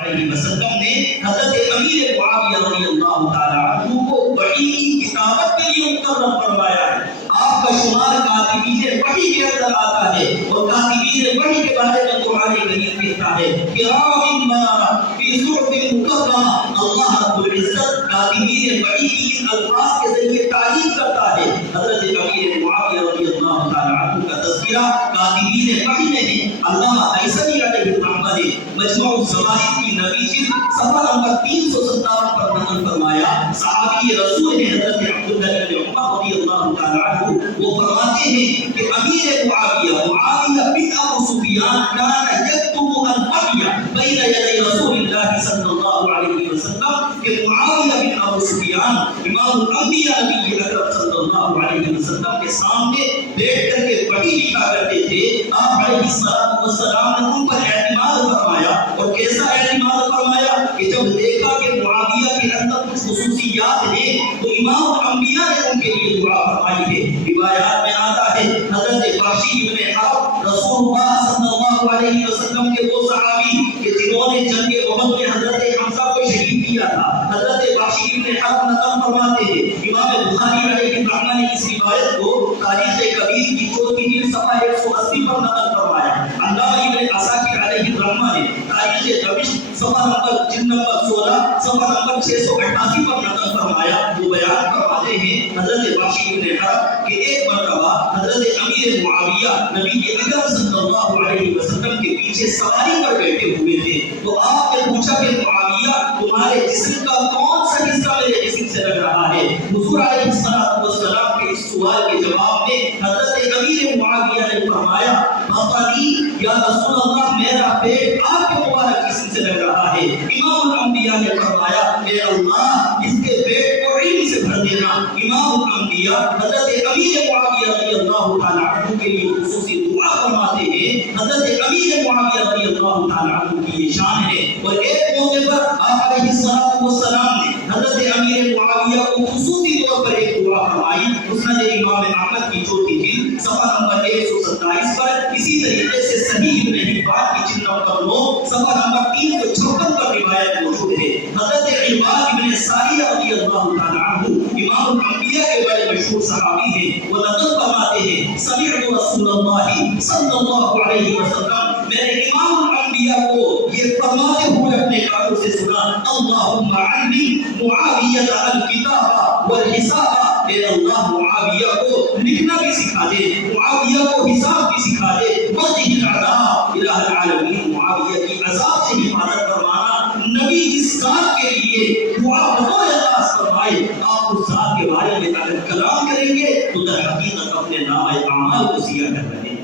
علیہ وسلم نے حضرت امیر معاویہ رضی اللہ تعالی عنہ کو وحی کی کتابت کے لیے مقرر فرمایا ہے۔ آپ کا شمار کاتبین وحی کے اندر آتا ہے، اور کاتبین وحی کے بارے میں قرآن کریم کہتا ہے کرام بررہ فی صحف مکرمہ۔ اللہ رب العزت کاتبین وحی کی ان الفاظ کے ذریعے تعریف کرتا ہے۔ حضرت امیر معاویہ رضی اللہ تعالی عنہ کا تذکرہ کاتبین وحی نے ہے۔ علامہ ایسری علیہ الرحمہ نے مجموع الزوائد کی نوی جلد صفحہ نمبر 357 پر نقل فرمایا، صحابی رسول نے حضرت عبداللہ بن عمر رضی اللہ تعالی عنہ وہ فرماتے ہیں کہ امیر معاویہ بن ابو سفیان کان یکتب الوحی بین یدی رسول اللہ صلی اللہ علیہ وسلم، کہ معاویہ بن ابو سفیان امام الانبیاء نبی اکرم صلی اللہ علیہ وسلم کے سامنے بیٹھ کر کے وحی لکھا کرتے تھے۔ آپ علیہ السلام نے ان پر اعتماد فرمایا، اور کیسا اعتماد فرمایا کہ جب دیکھا کہ معاویہ کے اندر کچھ خصوصیات ہیں تو امام الانبیاء نے ان کے لیے دعا فرمائی ہے۔ روایات میں آتا ہے حضرت وحشی بن حرب رسول اللہ صلی اللہ علیہ وسلم کے وہ صحابی کہ جنہوں نے جنگ احد میں حضرت حمزہ کو شہید کیا تھا، حضرت وحشی بن حرب نقل فرماتے ہیں، امام بخاری علیہ الرحمہ نے اس روایت کو تاریخ کبیر کی 4 جلد صفحہ 180 پر نقل فرمایا۔ علامہ ابن عساکر علیہ الرحمہ نے تاریخ دمشق صفحہ نمبر جلد نمبر 16 صفحہ نمبر 688 پر نقل فرمایا۔ وہ بیان فرماتے ہیں حضرت وحشی بن حرب کہ ایک مرتبہ حضرت امیر معاویہ نبی اکرم صلی اللہ علیہ وسلم کے پیچھے سواری پر بیٹھے ہوئے تھے، تو آپ نے پوچھا کہ معاویہ تمہارے جسم کا کون سا حصہ میرے جسم سے لگ رہا ہے؟ حضور علیہ السلام کے اس سوال کے جواب میں حضرت امیر معاویہ نے فرمایا بقلی یا رسول اللہ میرا پیٹ آپ کے مبارک جسم سے لگ رہا ہے۔ امام الانبیاء نے فرمایا اے اللہ اس کے پیٹ کو علم سے بھر دینا۔ امام الانبیاء حضرت امیر معاویہ رضی اللہ تعالی عنہ کے لیے خصوصی دعا فرماتے ہیں۔ حضرت امیر معاویہ رضی اللہ تعالی عنہ کی یہ شان ہے، اور ایک موقع پر آپ علیہ السلام نے حضرت امیر معاویہ کو خصوصی طور پر ایک دعا فرمائی۔ مسند امام احمد کی 4 جلد صفحہ نمبر 127 پر، اسی طریقے سے صحیح ابن حبان کی جلد نمبر 9 صفحہ نمبر 356 پر روایت موجود ہے۔ حضرت عباد بن ساریہ رضی اللہ تعالی عنہ امام الانبیاء کے بڑے مشہور صحابی ہیں، وہ نقل فرماتے ہیں سمعت رسول اللہ صلی اللہ علیہ وسلم، میں نے امام الانبیاء کو یہ فرماتے ہوئے اپنے کانوں سے سنا اللہم علم معاویہ الکتاب والحساب، اے اللہ معاویہ کو لکھنا بھی سکھا دے، معاویہ کو حساب بھی سکھا دے، وَقِهِ الْعَذَابِ الہ العالمین، معاویہ کی عذاب سے حفاظت فرمانا۔ نبی اس ذات کے لیے دعا بطور خاص فرمائے، آپ اس ذات کے بارے میں اگر کلام کریں گے تو در حقیقت اپنے نامۂ اعمال کو ضیاء کر رہے ہیں۔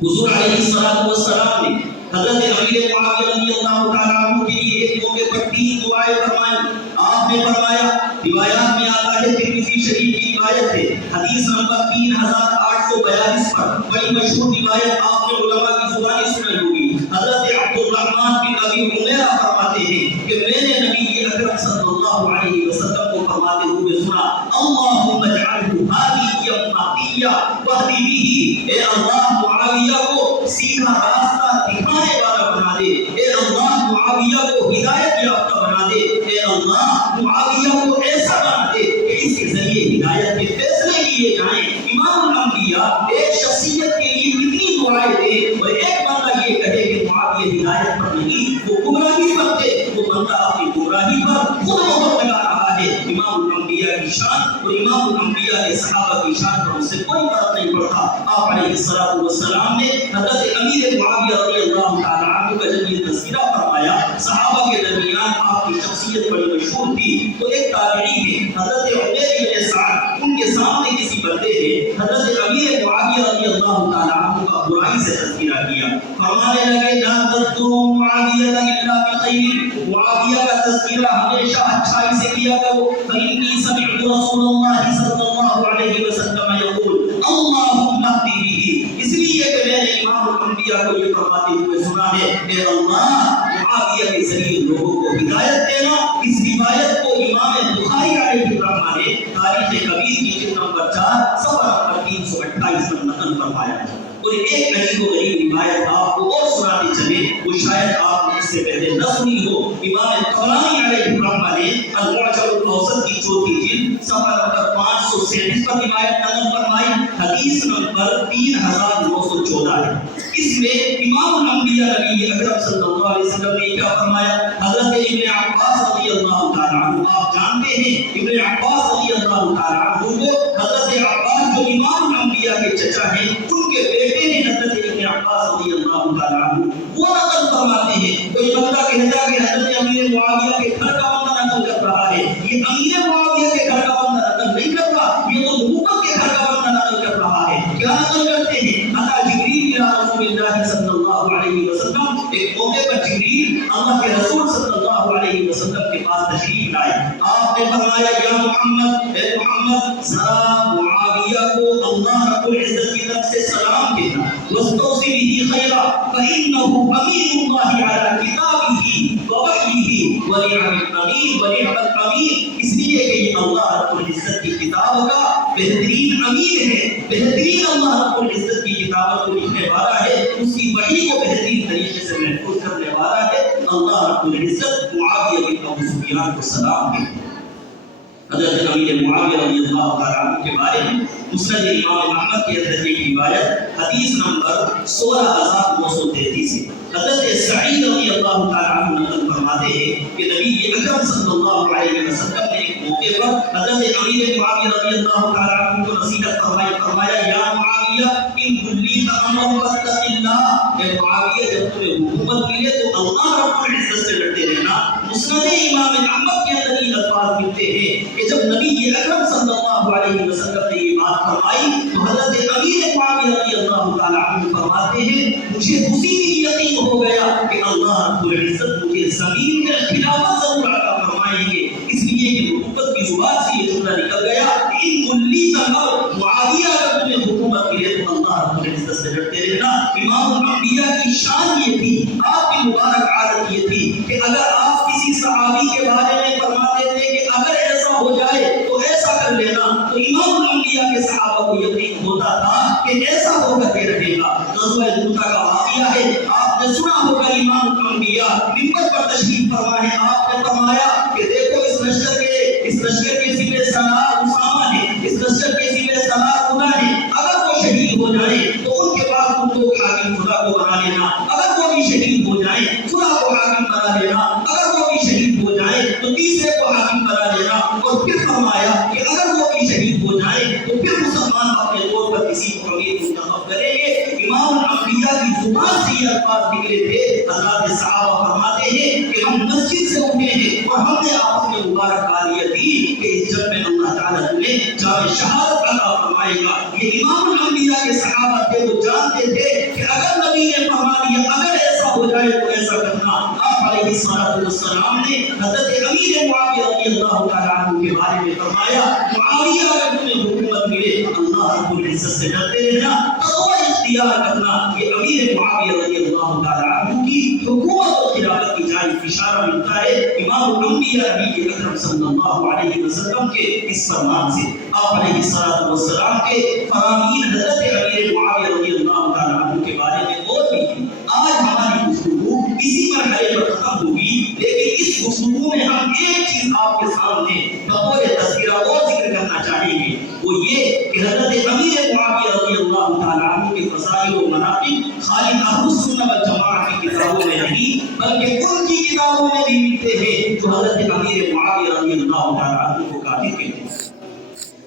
حضور علیہ السلام نے حضرت امیر معاویہ رضی اللہ تعالیٰ عنہ کے لیے ایک موقع پر 3 دعائیں فرمائیں۔ آپ نے فرمایا، روایات میں آتا ہے، ترمذی شریف کی روایت ہے، حدیث نمبر 3842 پر، بڑی مشہور روایت آپ نے علماء کی زبانی سنی ہوگی۔ حضرت عبد الرحمن بن ابی عمیرہ فرماتے ہیں کہ میں نے نبی اکرم صلی اللہ علیہ وسلم کو فرماتے ہوئے سنا اللہم اجعلہ ہادیا مہدیا واہدی بہ، اے اللہ معاویہ کو سیدھا راستہ دکھانے والا بنا دے، اے اللہ معاویہ کو ہدایت یافتہ بنا دے، اے اللہ معاویہ کو ایسا بنا دے کہ اس کے ذریعے ہدایت کے فیصلے لیے جائیں۔ امام الانبیاء ایک شخصیت کے لیے کتنی دعائیں دے، اور ایک بندہ یہ کہے کہ معاویہ ہدایت پر نہیں، وہ گمراہی پر تھے، وہ بندہ اپنی گمراہی پر خود مہر لگا رہا ہے۔ امام الانبیاء کی شان اور امام الانبیاء کے صحابہ کی شان پر اس سے کوئی فرق نہیں پڑتا۔ آپ علیہ السلام نے حضرت امیر معاویہ رضی اللہ تعالیٰ عنہ کا جب یہ تذکرہ فرمایا، صحابہ کے درمیان آپ کی شخصیت بڑی مشہور تھی، تو ایک تابعی ہے حضرت عبید بن سعد، ان کے سامنے کسی بندے نے حضرت امیر معاویہ رضی اللہ تعالیٰ عنہ کا برائی سے تذکرہ کیا، فرمانے لگے لا تذکروا معاویہ الا بخیر، معاویہ کا تذکرہ ہمیشہ اچھائی سے کیا کرو، فإنی سمعت رسول اللہ صلی اللہ علیہ وسلم یقول اللہم اہدی بہ، اس لیے کہ میں نے امام الانبیاء کو یہ فرماتے ہوئے سنا ہے اے اللہ معاویہ کے ذریعے لوگوں کو ہدایت دینا۔ اس روایت کو امام بخاری علیہ الرحمہ نے تاریخ کبیر کی جلد نمبر 4 صفحہ نمبر 328 پر نقل فرمایا ہے۔ اور ایک عجیب و غریب روایت آپ کو اور سناتے چلے، وہ شاید آپ نے اس سے پہلے نہ نہ سنی ہو، امام طبرانی علیہ الرحمہ نے المعجم الاوسط کی چوتھی جلد صفحہ نمبر 537 پر روایت نقل فرمائی، حدیث نمبر 3914 ہے۔ اس میں امام الانبیاء نبی اکرم صلی اللہ علیہ وسلم نے کیا فرمایا؟ حضرت ابن عباس رضی اللہ تعالیٰ عنہ، آپ جانتے ہیں ابن عباس رضی اللہ تعالیٰ عنہ کو حضرت عباس جو امام الانبیاء کے چچا ہیں، ان کے بیٹے نے حضرت ابن عباس رضی اللہ تعالیٰ عنہ وہ نقل فرماتے ہیں۔ کوئی بندہ کہتا کہ حضرت امیر معاویہ کے گھر کا بندہ نقل کر رہا ہے، یہ امیر معاویہ کے گھر کا بندہ نقل نہیں کر رہا، یہ تو نبوت کے گھر کا بندہ نقل کر رہا ہے۔ کیا نقل کرتے ہیں؟ اتا جبریل الی رسول اللہ صلی اللہ علیہ وسلم، ایک موقع پر جبریل اللہ کے رسول صلی اللہ علیہ وسلم کے پاس تشریف لائے۔ آپ نے فرمایا یا محمد، اے محمد ذرا معاویہ کو اللہ رب العزت کی طرف سے سلام کہنا، واستوصی به خیرا فإنه امین اللہ علی کتابہ ووحیہ ونعم الامین ونعم الامین، اس لیے کہ یہ اللہ رب العزت کی کتاب کا بہترین امین ہے، بہترین اللہ رب العزت کی کتاب کو لکھنے والا ہے، اس کی وحی کو بہترین طریقے سے محفوظ کرنے والا ہے اللہ رب العزت۔ معاویہ بن ابو سفیان کو سلام کہتے ہیں۔ حضرت امیر معاویہ رضی اللہ تعالیٰ عنہ کے بارے میں مسند امام احمد کے اندر ایک روایت حدیث نمبر 16933 ہے۔ حضرت سعید رضی اللہ تعالیٰ عنہ نقل فرماتے ہیں کہ نبی اکرم صلی اللہ علیہ وسلم نے ایک موقع پر حضرت امیر معاویہ رضی اللہ تعالیٰ عنہ کو نصیحت فرمائی، فرمایا یا معاویہ ان کلیت امر فاتق اللہ، اے معاویہ جب تمہیں حکومت ملے تو اللہ رب العزت سے ڈرتے رہنا۔ مسند امام احمد کے اندر یہ الفاظ ملتے ہیں کہ جب نبی اکرم صلی اللہ علیہ وسلم نے یہ بات فرمائی تو حضرت امیر معاویہ رضی اللہ تعالیٰ عنہ فرماتے ہیں مجھے اسی دن یقین ہو گیا کہ اللہ رب العزت مجھے زمین میں خلافت ضرور عطا فرمائیں گے، اس لیے کہ محبت کی زبان سے یہ جملہ نکل گیا ان کلی تمر معاویہ اگر تمہیں حکومت ملے تو اللہ رب العزت سے ڈرتے رہنا۔ امام الانبیاء کی شان یہ تھی، آپ کی مبارک عادت یہ تھی کہ اگر آپ کسی صحابی کے بارے میں فرماتے تھے کہ اگر ایسا ہو جائے تو ایسا کر لینا، تو امام الانبیاء کے صحابہ کو یقین ہوتا تھا کہ ایسا ہو کر کے رہے گا۔ غزوہ موتہ کا واقعہ ہے، آپ نے سنا ہوگا امام الانبیاء منبر پر تشریف فرما ہے، آپ نے فرمایا کہ دیکھو اس لشکر کے ذمہ سالار اسامہ ہے، اس لشکر کے ذمہ سالار خدا ہے، اگر وہ شہید ہو جائے تو ان کے بعد تم دو حاکم خدا کو بنا لینا، اگر وہ بھی شہید ہو جائے خدا کو حاکم بنا لینا، اگر وہ بھی شہید ہو جائے تو تیسرے کو حاکم بنا لینا، اور پھر فرمایا کہ اگر وہ بھی شہید ہو جائے تو پھر مسلمان اپنے طور پر کسی کو امیر منتخب کریں گے۔ امام الانبیاء کی زبان سے یہ الفاظ نکلے تھے۔ حضرات صحابہ فرماتے ہیں کہ ہم مسجد سے اٹھے ہیں اور ہم نے آپس میں مبارکبادیاں دی کہ اس جنگ میں اللہ تعالیٰ تمہیں جام شہادت عطا فرمائے گا۔ یہ امام الانبیاء کے صحابہ تھے، وہ جانتے تھے کہ اگر نبی نے فرما دیا اگر ایسا ہو جائے تو ایسا کرنا۔ آپ علیہ السلام نے حضرت امیر معاویہ رضی اللہ تعالیٰ عنہ کے بارے میں فرمایا معاویہ اگر تمہیں حکومت ملے اللہ رب العزت سے ڈرتے رہنا، تقوی اختیار کرنا۔ یہ امیر معاویہ رضی اللہ تعالیٰ عنہ کی حکومت اور خلافت کی جانب اشارہ ملتا ہے امام الانبیاء نبی اکرم صلی اللہ علیہ وسلم کے اس فرمان سے۔ آپ علیہ السلام کے فرامین حضرت امیر معاویہ رضی اللہ تعالیٰ عنہ کے بارے میں اور بھی ہیں۔ آج ہماری گفتگو اسی مرحلے پر ختم ہوگی، لیکن اس گفتگو میں ہم ایک چیز آپ کے سامنے بطور تذکرہ اور ذکر کرنا چاہیں گے، وہ یہ کہ حضرت امیر معاویہ رضی اللہ تعالیٰ عنہ کے فضائل و مناقب خالی اہل السنہ والجماعہ کی کتابوں میں نہیں بلکہ ان کی کتابوں میں بھی ملتے ہیں جو حضرت امیر معاویہ رضی اللہ تعالیٰ عنہ کو کافر کہتے ہیں۔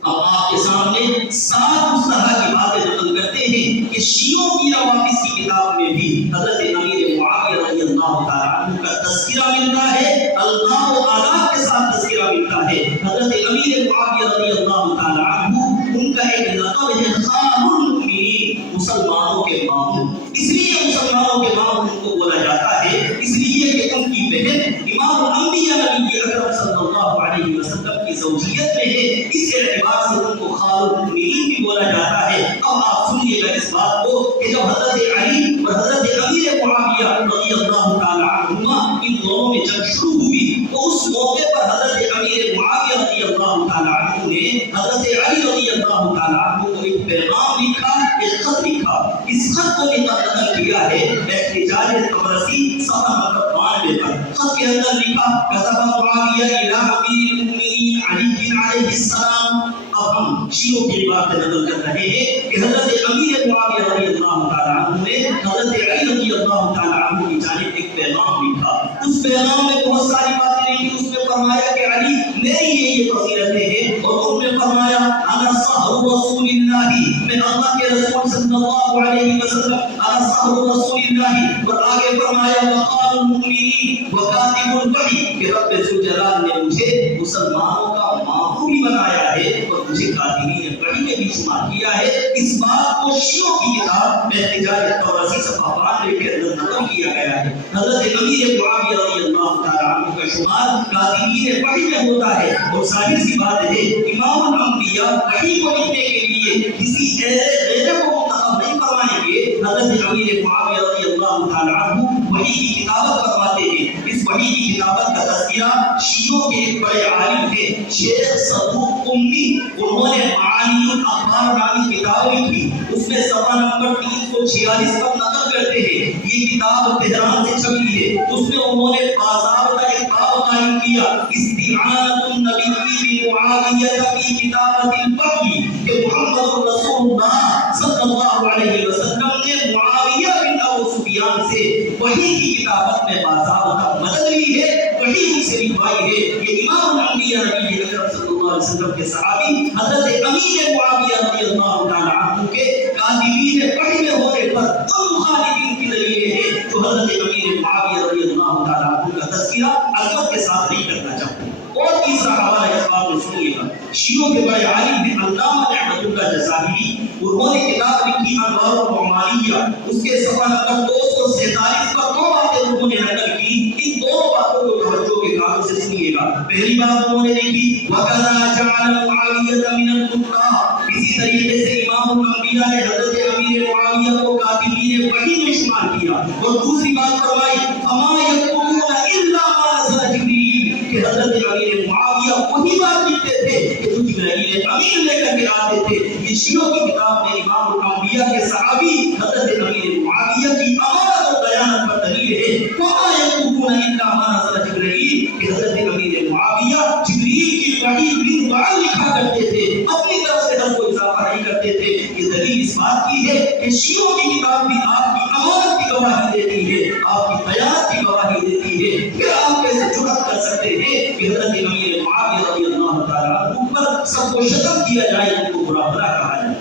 اب آپ کے سامنے 7 مصطلح کی باتیں نقل کرتے ہیں کہ شیعوں کی روافض کی کتاب میں بھی حضرت امیر معاویہ رضی اللہ تعالیٰ عنہ کا تذکرہ ملتا ہے، اللہ و آداب کے ساتھ تذکرہ ملتا ہے۔ حضرت امیر معاویہ رضی اللہ تعالیٰ عنہ ان کا ایک لقب ہے خان المؤمنین، مسلمانوں کے ماموں۔ اس لیے مسلمانوں کے ماموں ان کو بولا جاتا ہے، اس لیے کہ ان کی بہن امام الانبیاء نبی اکرم صلی اللہ علیہ وسلم کی زوجیت میں ہے، اس اعتبار سے ان کو خان المؤمنین بھی بولا جاتا ہے۔ اب آپ سنیے گا اس بات کو کہ جب حضرت علی اور حضرت امیر معاویہ رضی اللہ تعالیٰ عنہما ان دونوں میں جنگ شروع ہوئی تو اس موقع پر حضرت امیر معاویہ رضی اللہ تعالیٰ عنہ نے حضرت علی رضی اللہ تعالیٰ عنہ کو ایک پیغام لکھا، ایک خط لکھا اس خط کو نقل کیا ہے احتجاج طبرسی صفحہ نمبر 92 پر. خط کے اندر لکھا کتب معاویہ الی امیر المؤمنین علی علیہ السلام. اب ہم شیعوں کی بات نقل کر رہے ہیں کہ حضرت امیر معاویہ رضی اللہ تعالیٰ عنہ نے حضرت علی رضی اللہ تعالیٰ عنہ کی جانب ایک پیغام لکھا. اس پیغام میں بہت ساری باتیں لکھی. اس میں فرمایا کہ علی میری یہ فضیلتیں ہیں, اور ان میں فرمایا انا صحر رسول اللہ, میں اللہ کے رسول صلی اللہ علیہ وسلم انا صحر رسول اللہ. اور آگے فرمایا وقال المؤمنین وکاتب الوحی, کہ رب ذوالجلال نے مجھے مسلمانوں کا مامور بھی بنایا ہے اور مجھے کاتبین وحی میں بھی شمار کیا ہے. اس بات کو شیعوں کی کتاب احتجاج طبرسی صفحہ 92 کے اندر نقل کیا گیا ہے. حضرت امیر معاویہ رضی اللہ تعالیٰ عنہ کا شمار کاتبین وحی میں ہوتا ہے. اور ظاہر سی بات ہے امام الانبیاء وحی کو لکھنے کے لیے کسی غیر کو منتخب نہیں فرمائیں گے. حضرت امیر معاویہ رضی اللہ تعالیٰ عنہ وحی کی کتابت فرماتے ہیں. اس وحی کی کتابت کا تذکرہ شیعوں کے ایک بڑے عالم تھے شیخ صدوق امی, انہوں نے معانی الاخبار نامی کتاب لکھی. اس میں صفحہ نمبر 346 پر نقل کرتے ہیں, یہ کتاب تہران سے چھپی ہے. اس میں انہوں نے باضابطہ ایک باب قائم کیا استعانۃ النبی بمعاویہ فی کتابۃ الوحی, کہ محمد رسول اللہ صلی اللہ علیہ وسلم نے معاویہ بن ابو سفیان سے وحی کی کتابت میں باضابطہ مدد لی ہے, وحی ان سے لکھوائی ہے. یہ امام الانبیاء نبی اکرم صلی اللہ علیہ وسلم کے صحابی حضرت امیر معاویہ رضی اللہ تعالیٰ عنہ کے کاتبین وحی میں ہونے پر ان مخالفین کی دلیلیں ہیں جو حضرت امیر معاویہ رضی اللہ تعالیٰ عنہ کا تذکرہ عظمت کے ساتھ نہیں کرنا چاہتے. اور تیسرا حوالہ اس بات میں سنیے گا, شیعوں کے بڑے عالم ہیں علامہ نعمت اللہ جزائری, انہوں نے کتاب لکھی انوار الرحمانیہ. اس کے صفحہ نمبر 247 پر دو باتیں انہوں نے نقل کی. ان دو باتوں کو توجہ کے کانوں سے سنیے گا. پہلی بات انہوں نے لکھی وَكَذَا جَعَلَ مُعَاوِيَةَ مِنَ الْقُرَّاءِ, اسی طریقے سے امام الانبیاء نے حضرت امیر معاویہ کو کاتبین وحی میں شمار کیا. اور دوسری بات فرمائی فَمَا يَكْتُبُونَ إِلَّا مَا نَزَلَ جِبْرِيلُ, کہ حضرت امیر معاویہ وہی بات لکھتے تھے کہ جو جبرائیل امین لے کر کے آتے تھے. یہ شیعوں کی کتاب میں امام الانبیاء کے صحابی حضرت امیر معاویہ کی امانت اور دیانت پر دلیل ہے. وَمَا يَكْتُبُونَ إِلَّا مَا نَزَلَ جِبْرِيلُ, کہ حضرت امیر معاویہ جبریل کی وحی بن بعد لکھا کرتے تھے, اپنی طرف سے ہر کوئی اضافہ نہیں کرتے تھے. یہ دلیل اس بات کی ہے کہ شیعوں کی کتاب بھی آپ کی امانت کی گواہی دیتی ہے, آپ کی دیانت کی گواہی دیتی ہے. پھر آپ کیسے جرأت کر سکتے ہیں کہ حضرت امیر معاویہ رضی اللہ تعالیٰ عنہ پر سب کو شتم کیا جائے, ان کو برا بھلا کہا جائے.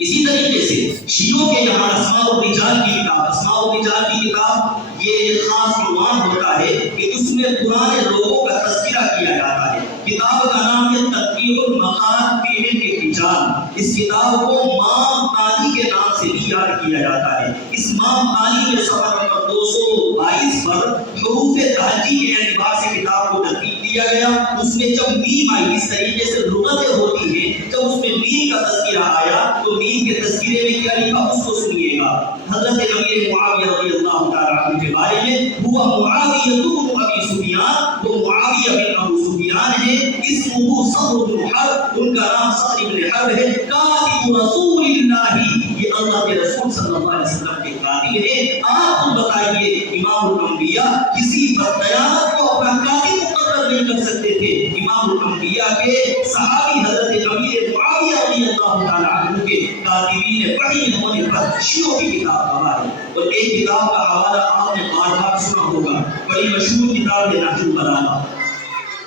اسی طریقے سے شیعوں کے یہاں اسماء الرجال کی کتاب, اسماء الرجال کی کتاب یہ ایک خاص عنوان ہوتا ہے کہ اس میں پرانے لوگوں کا تذکرہ کیا جاتا ہے. کتاب کا نام ہے تنقیح المقال فی علم الرجال. اس کتاب کو مام قانی کے نام سے بھی یاد کیا جاتا ہے. اس مام قانی میں صفحہ نمبر 222 پر حروف تہجی کے اعتبار سے کتاب کو ترتیب دیا گیا. اس میں جب میم آئی, اس طریقے سے لغتیں ہوتی ہیں, جب اس میں میم کا تذکرہ آیا تو میم کے تذکرے میں کیا لکھا اس کو سنیے گا. حضرت امیر معاویہ رضی اللہ تعالیٰ عنہ کے بارے میں ہوا معاویہ بن ابی سفیان, وہ معاویہ بن ابو سفیان ہے. اسمہ صخر بن حرب, ان کا نام صخر بن حرب ہے. کاتب رسول اللہ, یہ اللہ کے رسول صلی اللہ علیہ وسلم کے کاتب ہے. آپ خود بتائیے امام الانبیاء کسی پر دیانت کو اپنا کاتب مقرر نہیں کر سکتے تھے. امام الانبیاء کے صحابی حضرت امیر معاویہ رضی اللہ تعالیٰ عنہ کے کاتبین وحی ہونے پر شیعوں کی کتاب گواہ ہے. اور ایک کتاب کا حوالہ آپ نے بار بار سنا ہوگا, بڑی مشہور کتاب ہے نہج البلاغہ.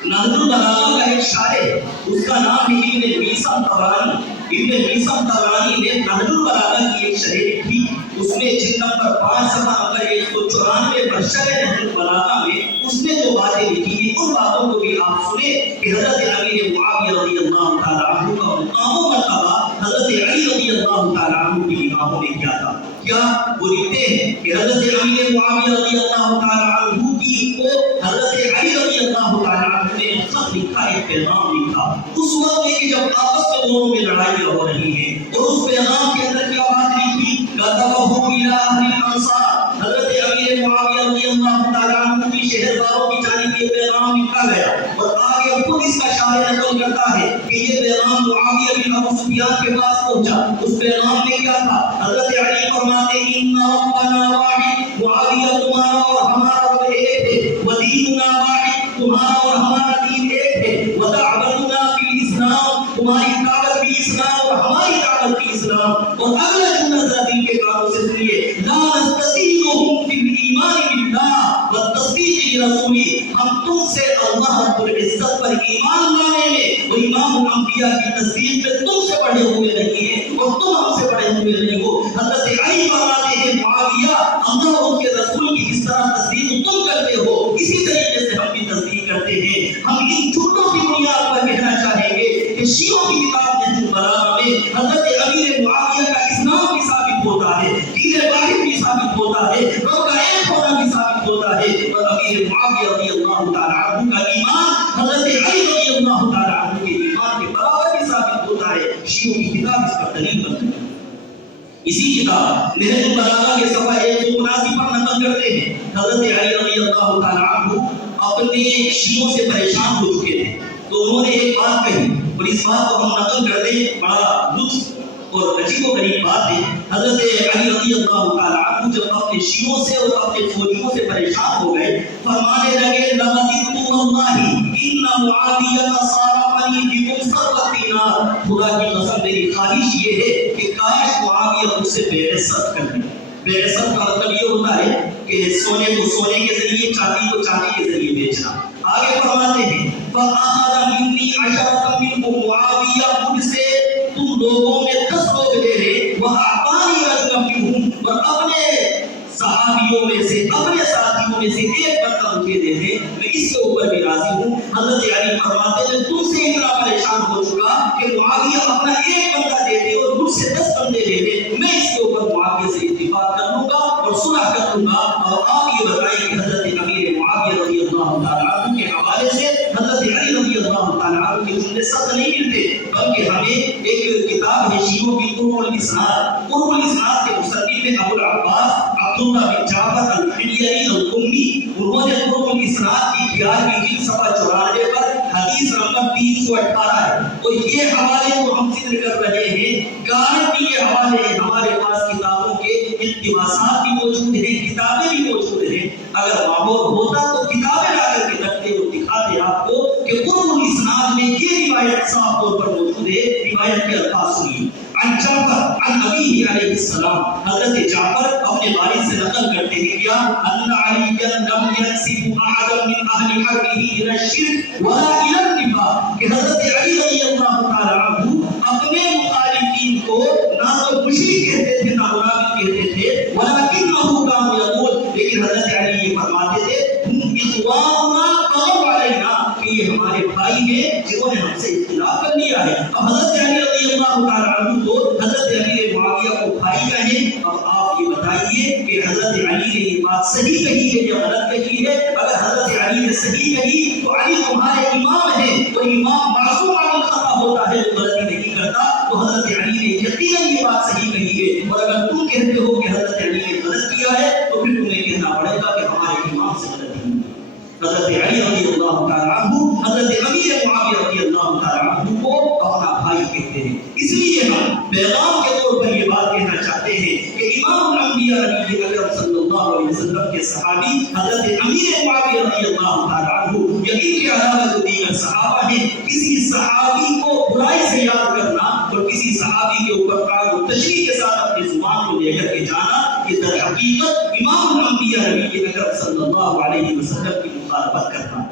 نہج البلاغہ کا ایک شاعر, اس کا نام ہے ابن میثم طبرانی. ابن میثم طبرانی نے نہج البلاغہ کی ایک شرح لکھی. اس میں جلد نمبر 5 صفحہ نمبر 194 پر شرح نہج البلاغہ میں اس نے جو باتیں لکھی ہیں ان باتوں کو بھی آپ سنیں کہ حضرت امیر معاویہ رضی اللہ تعالیٰ عنہ کا مقام و مرتبہ حضرت علی رضی اللہ تعالیٰ عنہ کی نگاہوں میں کیا تھا. کیا وہ لکھتے ہیں کہ حضرت امیر معاویہ رضی اللہ تعالیٰ عنہ کی کو حضرت علی رضی اللہ تعالیٰ عنہ نے خط لکھا, ایک پیغام لکھا. اس وقت میں کہ جب آپس میں دونوں میں لڑائیاں ہو رہی ہیں, اور اس پیغام کے اندر کیا بات لکھی, کتبہ الی اہل الانصار. حضرت امیر معاویہ رضی اللہ تعالیٰ عنہ کی شہر والوں کی جانب یہ پیغام لکھا گیا. اور آگے خود اس کا شاعر نقل کرتا آتا ہے کہ یہ پیغام معاویہ بن ابو سفیان کے پاس پہنچا. اس پیغام میں کیا تھا؟ حضرت علی فرماتے ہیں ان ربنا واحد، معاویہ تمہارا اور ہمارا رب ایک ہے، ودیننا واحد، تمہارا اور ہمارا دین ایک ہے، ودعوتنا فی الاسلام، تمہاری دعوت بھی اسلام اور ہماری دعوت بھی اسلام. اور اگلا جملہ ذرا دل کے کانوں سے سنیے، لا نستطيعهم في الايمان بالله والتصديق برسوله، ہم تم سے اللہ رب العزت پر ایمان لانے میں اور امام الانبیاء کی تصدیق میں تم سے بڑے ہوئے نہیں ہیں اور تم ہم سے بڑے ہوئے نہیں ہو. حضرت علی فرماتے ہیں معاویہ اللہ اور اس کے رسول کی جس طرح تصدیق تم کرتے ہو اسی طریقے سے ہم بھی تصدیق کرتے ہیں. ہم ان جھوٹوں کی بنیاد پر کہنا چاہیں گے کہ شیعوں کی کتاب نہج البلاغہ میں حضرت امیر معاویہ کا اسلام بھی ثابت ہوتا ہے، دین واحد بھی ثابت ہوتا ہے، روح کا ایک ہونا بھی ثابت ہوتا ہے. اور امیر معاویہ رضی اللہ تعالی عنہ کا ایمان حضرت علی رضی اللہ تعالی عنہ کے ایمان کے برابر بھی ثابت ہوتا ہے. شیعوں کی کتاب اس پر دلیل بنتی ہے. اسی کتاب نہج البلاغہ کے صفحہ 179 پر نقل کرتے ہیں حضرت علی رضی اللہ تعالی عنہ اپنے شیعوں سے پریشان ہو چکے تھے تو انہوں نے ایک بات کہی اور اس بات کو ہم نقل کر دیں. بڑا لطف اور عجیب و غریب بات ہے. حضرت علی رضی اللہ تعالی عنہ جب اپنے شیعوں سے اور اپنے فوجیوں سے پریشان ہو گئے فرمانے لگے لَقَدْ وَاللَّهِ إِنَّ مُعَاوِيَةَ صَارَفَنِي بِكُمْ صَرَّ الدِّينَارِ، خدا کی قسم میری خواہش یہ ہے کہ کاش معاویہ مجھ سے بے عزت کر دے. بے عزت کا مطلب یہ ہوتا ہے کہ سونے کو سونے کے ذریعے، چاندی کو چاندی کے ذریعے بیچنا. آگے فرماتے ہیں فَأَخَذَ مِنِّي عَشَرَةً مِنْهُمْ، معاویہ مجھ سے تم لوگوں میں 10 لوگ لے لے، وَأَعْطَانِي رَجُلًا مِنْهُمْ، اور اپنے صحابیوں میں سے، اپنے ساتھیوں میں سے ایک بندہ مجھے دے دے، میں اس کے اوپر بھی راضی ہوں. حضرت علی فرماتے ہیں تم سے اتنا پریشان ہو چکا کہ معاویہ اپنا ایک بندہ دے دے اور مجھ سے 10 بندے لے دے، میں اس کے اوپر معاویہ سے اتفاق کر لوں گا اور صلح کر لوں گا. اور آپ یہ بتائیں کہ حضرت امیر معاویہ رضی اللہ تعالی عنہ کے حوالے سے حضرت علی رضی اللہ تعالی عنہ کے جملے سخت نہیں ملتے، بلکہ ہمیں ایک کتاب ہے شیعوں کی قرب الاسناد، قرب الاسناد کے مصنف میں ابو العباس عبداللہ بن جعفر الحمیری القمی، انہوں نے قرب الاسناد کی 11ویں جلد صفحہ 94 پر حدیث نمبر 318 ہے. اور یہ حوالے کو ہم ذکر کر رہے ہیں، گارنٹی کے حوالے ہیں. ہمارے پاس کتابوں کے اقتباسات بھی موجود ہیں، کتابیں بھی موجود ہیں. اگر ماحول ہوتا تو کتابیں لا کر کے رکھتے اور دکھاتے آپ کو کہ قرب الاسناد میں یہ روایت صاف طور پر موجود ہے. روایت کے الفاظ سنیے. عن جعفر عن ابیہ علیہ السلام، حضرت جعفر اپنے والد سے نقل کرتے ہیں کیا ان علی لم ينسب احد من اهل حربه الى الشرك ولا الى النفاق، کہ حضرت علی رضی اللہ تعالی عنہ اپنے مخالفین کو نہ تو مشرک کہتے تھے نہ منافق کہتے تھے، ولكنه كان يقول، لیکن حضرت علی یہ فرماتے تھے ہم اخواننا بغوا علینا، کہ یہ ہمارے بھائی ہیں جنہوں نے ہم سے اختلاف کر لیا ہے. اب حضرت علی رضی اللہ تعالی عنہ کو حضرت امیر معاویہ کو بھائی کہیں. اب آپ یہ بتائیے کہ حضرت علی نے یہ بات صحیح کہی ہے یا غلط کہی ہے؟ اگر حضرت علی نے صحیح کہی تو علی تمہارے امام ہیں، اور امام معصوم عن الخطا ہوتا ہے، وہ غلطی نہیں کرتا. تو حضرت علی نے یقیناً یہ بات صحیح کہی ہے. اور اگر تم کہتے ہو کہ حضرت علی نے غلط کیا ہے تو پھر تمہیں کہنا پڑے گا کہ ہمارے امام سے غلطی ہوئی. حضرت علی رضی اللہ تعالی عنہ حضرت امیر معاویہ رضی اللہ تعالی عنہ کو اپنا بھائی کہتے ہیں. اس لیے ہم پیغام کے طور پر یہ بات کہنا چاہتے ہیں کہ امام الانبیاء نبی اکرم صلی اللہ علیہ وسلم کے صحابی حضرت امیر معاویہ رضی اللہ تعالی عنہ، یقین کے علاوہ جو دیگر صحابہ ہیں، کسی صحابی کو برائی سے یاد کرنا اور کسی صحابی کے اوپر کار و تشریح کے ساتھ اپنی زبان کو لے کر کے جانا، یہ در حقیقت امام الانبیاء نبی اکرم صلی اللہ علیہ وسلم کی مخالفت کرنا.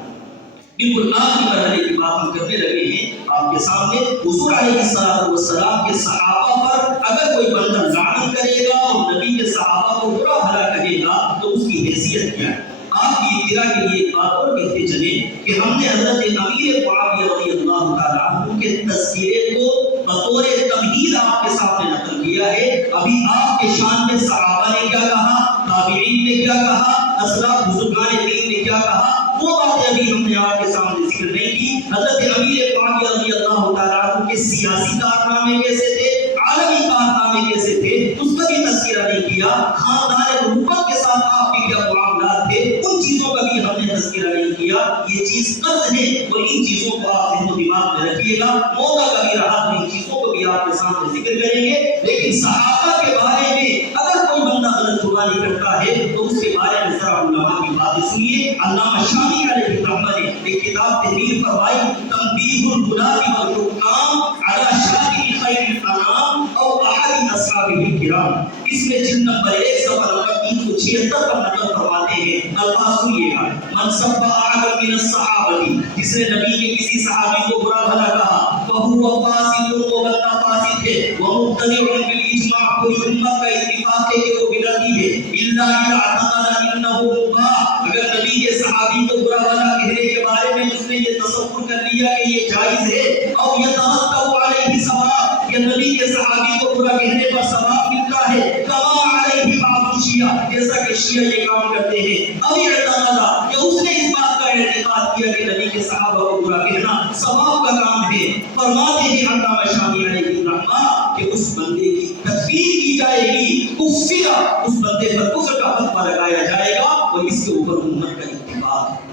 بالکل آخری مرحلے کی بات ہم کرنے لگے ہیں آپ کے سامنے. حضور علیہ السلام کے صحابہ پر اگر کوئی بندہ لعنت کرے گا اور نبی کے صحابہ کو برا بھلا کہے گا تو اس کی حیثیت کیا ہے؟ آپ کی اطلاع کے لیے ایک بات اور کہتے چلیں کہ ہم نے حضرت امیر معاویہ رضی اللہ تعالی عنہ کے تذکرے کو بطور تمہید آپ کے سامنے نقل کیا ہے. ابھی آپ کے شان میں صحابہ نے کیا کہا، تابعین نے کیا کہا، اسلاف بزرگان دین نے کیا کہا، وہ باتیں ابھی ہم نے آپ کے سامنے ذکر نہیں کی. حضرت امیر معاویہ رضی اللہ تعالی عنہ کے سیاسی کارنامے کیسے تھے، عالمی کارنامے کیسے تھے، اس کا بھی تذکرہ نہیں کیا. خاندان نبوت کے ساتھ آپ کے کیا معاملات تھے، ان چیزوں کا بھی ہم نے تذکرہ نہیں کیا. دیا یہ چیز قرض ہے، اور ان چیزوں کو آپ ذہن و دماغ میں رکھیے گا. موقع کبھی رہا تو ان چیزوں کو بھی آپ کے سامنے ذکر کریں گے. لیکن صحابہ کے بارے میں اگر کوئی بندہ غلط زبانی کرتا ہے تو اس کے بارے میں ذرا علماء کی باتیں سنیے. علامہ شامی علیہ الرحمہ نے ایک کتاب تحریر فرمائی، تنبیہ الغلاة والحکام علی شاطئ خیر الانام او احد اصحابہ الکرام. اس میں جلد نمبر 1 صفحہ نمبر 376 پر نقل فرماتے ہیں. الفاظ سنیے گا. من سب احد من الصحابہ، جس نے نبی کے کسی صحابی کو برا بھلا کہا، فہو فاسق، وہ بندہ فاسق ہے. ومبتدع بالاجماع، پوری امت کا اتفاق ہے کہ وہ بدعتی ہے. الا اذا اعتقد انه مباح، اگر نبی کے صحابی کو برا بھلا کہنے کے بارے میں اس نے یہ تصور کر لیا کہ یہ جائز ہے، او یترتب علیہ ثواب، یا نبی کے صحابی کو برا کہنے پر ثواب ملتا ہے، کما علیہ بعض الشیعہ، جیسا کہ شیعہ یہ کام کرتے ہیں. او اعتقد، کہ اس نے اس بات کا اعتقاد کیا کہ نبی کے صحابہ کو برا کہنا ثواب کا کام ہے. فرماتے ہیں علامہ شامی علیہ الرحمہ کہ اس بندے کی تکفیر کی جائے گی، کفر، اس بندے پر کفر کا فتویٰ لگایا جائے گا، اور اس کے اوپر امت کا اتفاق ہے.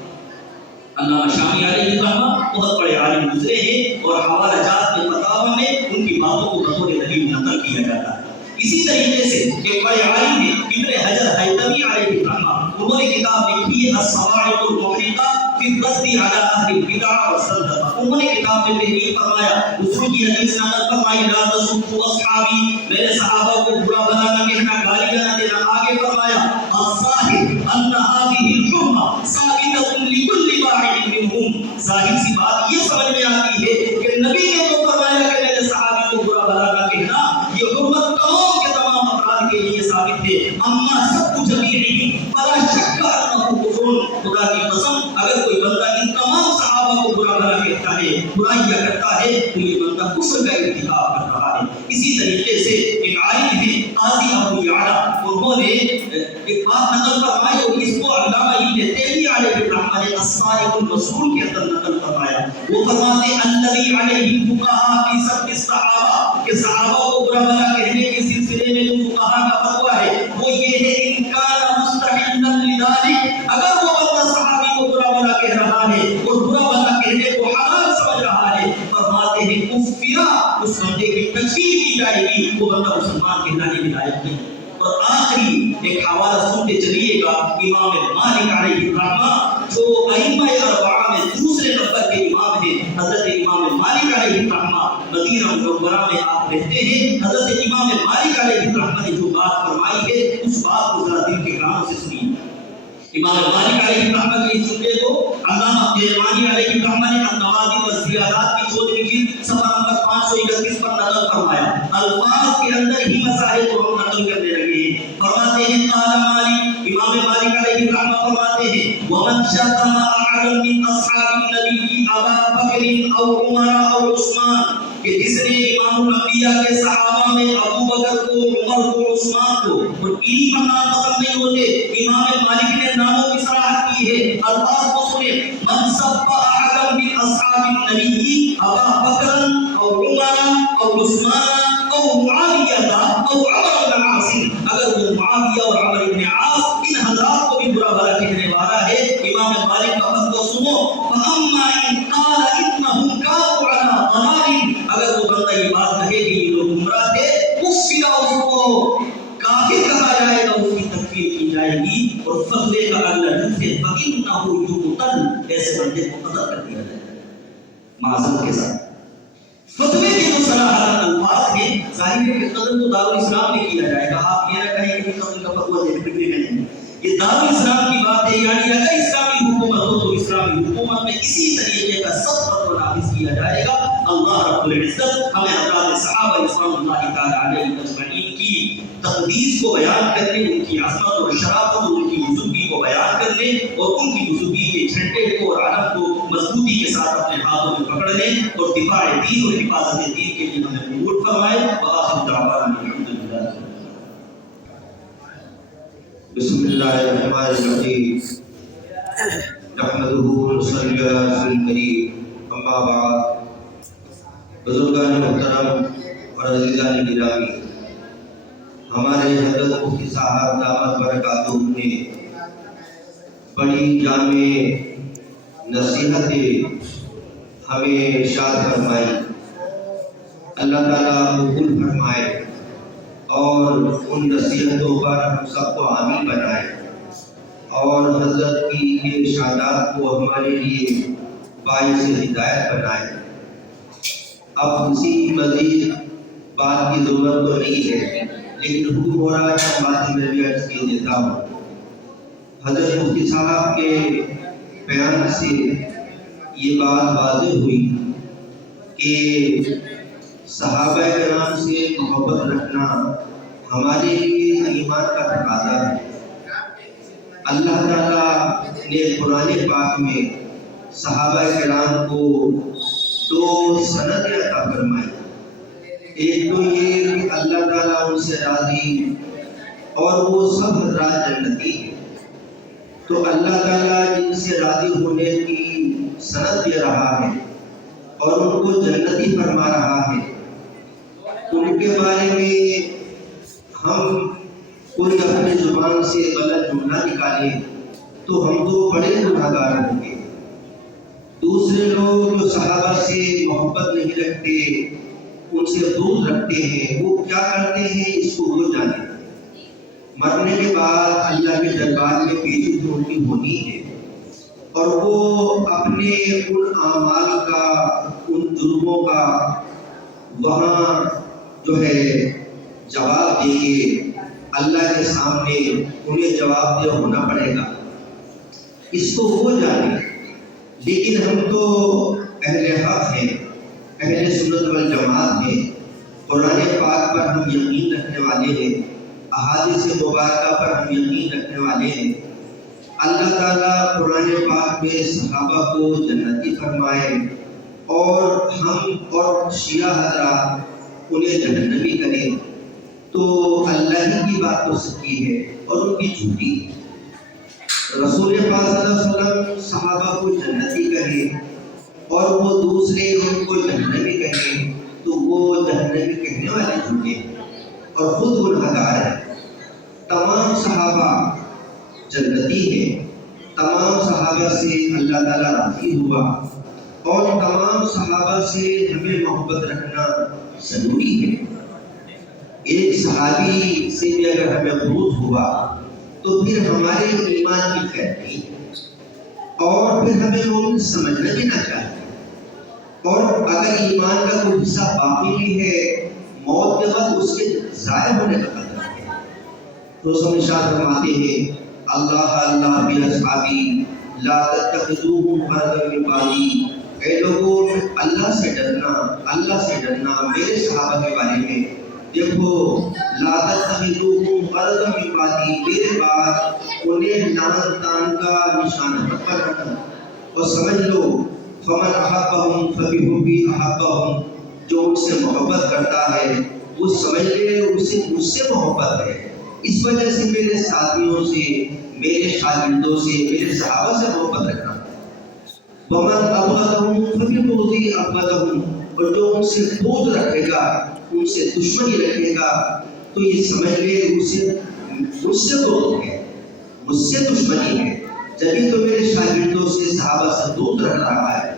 علامہ شامی علیہ الرحمہ بہت بڑے عالم گزرے ہیں، اور حوالہ جات میں فتاوی میں ان کی باتوں کو بطور دلیل نقل کیا جاتا ہے. اسی طریقے سے ایک بڑے عالم ہیں ابن حجر حیثمی علیہ الرحمہ، انہوں نے کتاب لکھی ہے الصواعق المحرقہ فی الرد علی اہل البدع والزندقہ. انہوں نے کتاب میں تحریر فرمایا، حضور کی حدیث نقل فرمائی، لا تسبوا اصحابی، میرے صحابہ کو برا بھلا نہ کہنا، گالیاں نہ دینا. آگے فرمایا الظاہر ان هذه الحرمہ ثابتۃ لکل واحد منہم، ظاہر سی بات یہ سمجھ میں آتی ہے کہ نبی نے تو فرمایا کہ میرے صحابی کو برا بھلا نہ کہنا، یہ حرمت تمام کے تمام افراد کے لیے ثابت ہے. اما سب جمیعہ فلا شک انہ کفر، خدا کی قسم اگر کوئی بندہ ان تمام صحابہ کو برا بھلا کہتا ہے، برائیاں کرتا ہے، تو یہ بندہ کفر کا ارتکاب کر رہا ہے. اسی طریقے سے ایک عالم ہے قاضی ابو یعلا، انہوں نے ایک بات نقل فرمائی، اور اس کو علامہ ابن تیمیہ علیہ الرحمہ نے الصارم المسلول کے اندر نقل فرمایا. وہ فرماتے الذی علیہ الفقہاء فی سب الصحابہ، کہ صحابہ کو برا بھلا کہنے کے سلسلے میں جو فقہاء کا فتویٰ ہے وہ یہ ہے، ان کان مستحلا لذلک، اگر وہ بندہ صحابی کو برا بھلا کہہ رہا ہے اور برا بھلا کہنے کو حلال سمجھ رہا ہے، فرماتے ہیں کفرا، اس بندے کی تکفیر کی جائے گی، وہ بندہ مسلمان کہلانے کے لائق نہیں. اور آخری ایک حوالہ سنتے چلیے گا، امام مالک علیہ الرحمہ جو ائمہ اربعہ میں دوسرے نمبر کے امام ہیں، حضرت امام مالک علیہ الرحمہ مدینہ منورہ میں آپ رہتے ہیں. حضرت امام مالک علیہ الرحمہ نے جو بات فرمائی ہے اس بات کو ذرا دل کے کانوں سے سنیے. امام مالک علیہ الرحمہ کے اس جملے کو علامہ دیلوانی علیہ الرحمہ نے النوادر والزیادات کی 14ویں جلد صفحہ نمبر 531 پر نقل فرمایا. الفاظ کے اندر ہی مسائل کو ہم نقل کرنے لگے ہیں. فرماتے ہیں قال مالک، امام مالک علیہ الرحمہ فرماتے ہیں ومن شتم احدا من اصحاب النبی ابا بکر او عمر او عثمان، کہ جس نے امام الانبیاء کے صحابہ میں ابو بکر کو، عمر کو، عثمان کو، اور انہی پر نام ختم نہیں ہوتے، امام مالک نے ناموں کی صراحت کی ہے. الفاظ کو سنیں، من سب احدا من اصحاب النبی ابا بکر او عمر او عثمان او معاویہ او عمر بن عاص، اگر وہ معاویہ اور عمر بن عاص ان حضرات کو بھی برا بھلا کہنے والا ہے، امام مالک کا فتویٰ سنو. فاما ان قال انهم كانوا على ضلال، اگر وہ بندہ یہ بات کہے کہ یہ لوگ گمراہ تھے، کفر، اس کو کافر کہا جائے گا، اس کی تکفیر کی جائے گی. اور فتوے کا اگلا جز ہے فإنه يقتل، ایسے بندے کو قتل کر دیا جائے گا معذرت کے ساتھ. فتوے کے جو صراحت الفاظ ہیں، ظاہر ہے کہ قتل تو دارالاسلام میں کیا جائے گا. آپ یہ نہ کہیں کہ قتل کا فتویٰ دینے میں نہیں، یہ دارالاسلام کی بات ہے. یعنی اگر اسلامی حکومت ہو تو اسلامی حکومت میں اسی طریقے کا سخت فتویٰ نافذ کیا جائے گا. اللہ رب العزت ہمیں حضرات صحابہ رضوان اللہ تعالی علیہم اجمعین کی تقدیس کو بیان کرنے، ان کی عظمت اور شرافت اور ان کی بزرگی کو بیان کرنے، اور ان کی بزرگی کے جھنڈے کو اور علم کو مضبوطی کے ساتھ اپنے ہاتھوں میں پکڑنے اور دفاع دین اور حفاظت دین کے لیے ہمیں قبول فرمائے. وآخر دعوانا الحمدللہ. بسم اللہ الرحمن الرحیم. نحمده ونصلي على رسول الکریم. اما بعد، بزرگان محترم اور عزیزان گرامی، ہمارے حضرت مفتی صاحب دامت برکاتہم نے بڑی جامع نصیحتیں ہمیں ارشاد فرمائی، اللہ تعالیٰ قبول فرمائے اور ان نصیحتوں پر ہم سب کو عامل بنائے اور حضرت کی یہ ارشادات کو ہمارے لیے باعث ہدایت بنائے۔ اب کسی مزید بات کی ضرورت تو نہیں ہے، لیکن حکم ہو رہا ہے بات میں بھی عرض کر دیتا ہوں۔ حضرت مفتی صاحب کے بیان سے یہ بات واضح ہوئی کہ صحابہ کرام سے محبت رکھنا ہمارے لیے ایمان کا تقاضا ہے۔ اللہ تعالیٰ نے قرآن پاک میں صحابہ کرام کو دو سندیں عطا فرمائی۔ ایک تو یہ کہ اللہ تعالیٰ ان سے راضی اور وہ سب حضرات جنتی ہیں، تو اللہ تعالیٰ جن سے راضی ہونے کی سند دے رہا ہے اور ان کو جنتی فرما رہا ہے، ان کے بارے میں ہم کوئی اپنی زبان سے غلط جملہ نکالیں تو ہم تو بڑے گناہگار ہوں گے۔ دوسرے لوگ جو صحابہ سے محبت نہیں رکھتے، ان سے دور رکھتے ہیں، وہ کیا کرتے ہیں اس کو وہ جانے۔ مرنے کے بعد اللہ کے دربار میں پیشی تو ان کی ہونی ہے، اور وہ اپنے ان اعمال کا، ان جرموں کا وہاں جو ہے جواب دیں گے۔ اللہ کے سامنے انہیں جواب دہ ہونا پڑے گا، اس کو وہ جانے۔ لیکن ہم تو اہل حق ہیں، اہل سنت والجماعت ہیں، قرآن پاک پر ہم یقین رکھنے والے ہیں، احادیث مبارکہ پر ہم یقین رکھنے والے ہیں۔ اللہ تعالیٰ قرآن پاک میں صحابہ کو جنتی فرمائے اور ہم اور شیعہ حضرات انہیں جہنمی کریں، تو اللہ ہی کی بات تو سچی ہے اور ان کی جھوٹی۔ رسول پاک صلی اللہ علیہ وسلم صحابہ کو جنتی کہے اور وہ دوسرے ان کو جہنمی کہیں، تو وہ جہنمی کہنے والے جھوٹے اور خود گنہگار ہیں۔ تمام صحابہ جنتی ہیں، تمام صحابہ سے اللہ تعالیٰ راضی ہوا، اور تمام صحابہ سے ہمیں محبت رکھنا ضروری ہے۔ ایک صحابی سے بھی اگر ہمیں بغض ہوا تو پھر ہمارے ایمان کی خیر نہیں ہے، اور پھر ہمیں وہ سمجھنا بھی نہ چاہیے۔ اور اگر ایمان کا کوئی حصہ باقی بھی ہے، موت کے بعد اس کے ضائع ہونے کا خطرہ ہے۔ تو ہم ارشاد فرماتے ہیں، اللہ اللہ باصحابی لا تتخذوهم فردا من بعدی، اے لوگوں اللہ سے ڈرنا، اللہ سے ڈرنا میرے صحابہ کے بارے میں۔ دیکھو، لا تتخذوهم فردا من بعدی، میرے بعد انہیں لعن تان کا نشانہ مت بنانا، اور سمجھ لو فمن احبهم فبحبی احبهم، جو ان سے محبت کرتا ہے وہ سمجھ لے اسے مجھ سے محبت ہے۔ اس وجہ سے میرے ساتھیوں سے، میرے شاگردوں سے، میرے صحابہ سے محبت رکھنا۔ ومن ابغضهم فببغضی ابغضهم، اور جو ان سے بغض رکھے گا، ان سے دشمنی رکھے گا، تو یہ سمجھ لے اسے مجھ سے بغض ہے، مجھ سے دشمنی ہے۔ جبھی تو میرے شاگردوں سے، صحابہ سے بغض رکھ رہا ہے،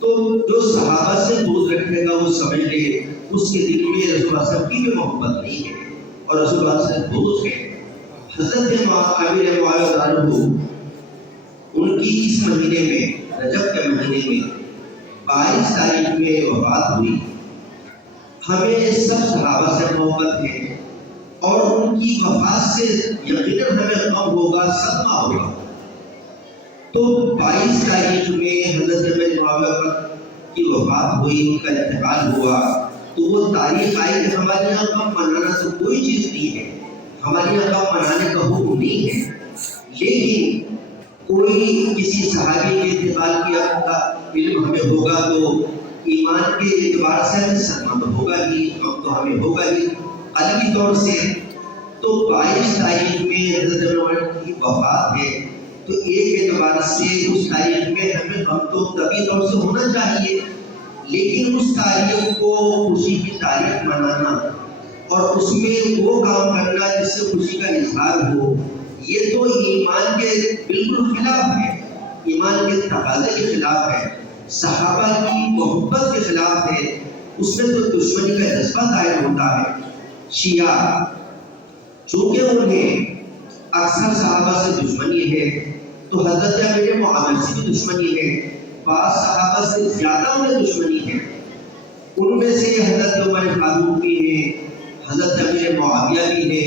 تو جو صحابہ سے بغض رکھے گا وہ سمجھ لے اس کے دل میں رسول اللہ صلی اللہ علیہ وسلم کی بھی محبت نہیں ہے اور رسول اللہ سے بغض ہے۔ حضرت امیر معاویہ عنہ ان کی اس مہینے میں، رجب کے مہینے میں 22 تاریخ میں وفات ہوئی۔ ہمیں سب صحابہ سے محبت ہے اور ان کی وفات سے یقیناً ہمیں غم ہوگا، صدمہ ہوگا۔ تو 22 تاریخ میں حضرت امیر معاویہ کی وفات ہوئی، ان کا انتقال ہوا، تو وہ تاریخ آئی کہ ہمارے یہاں غم منانا تو کوئی چیز نہیں ہے، ہمارے یہاں غم منانے کا حکم نہیں ہے۔ لیکن کوئی کسی صحابی کے انتقال کی علم ہمیں ہوگا تو ایمان کے اعتبار سے ہمیں صدمہ تو ہوگا ہی، غم تو ہمیں ہوگا ہی قلبی طور سے۔ تو 22 تاریخ میں حضرت عمر کی وفات ہے، تو ایک اعتبار سے اس تاریخ میں ہمیں غم تو طبعی طور سے ہونا چاہیے، لیکن اس تاریخ کو خوشی کی تاریخ منانا اور اس میں وہ کام کرنا جس سے خوشی کا اظہار ہو، یہ تو ایمان کے بالکل خلاف ہے۔ ایمان کے تقاضے کے خلاف ہے، صحابہ کی محبت کے خلاف ہے، اس میں تو دشمنی کا جذبہ ظاہر ہوتا ہے۔ شیعہ چونکہ انہیں اکثر صحابہ سے دشمنی ہے تو حضرت امیر معاویہ سے بھی دشمنی ہے، بعض صحابہ سے زیادہ انہیں دشمنی ہے۔ ان میں سے حضرت عمر فاروق بھی ہے، حضرت امیر معاویہ بھی ہے،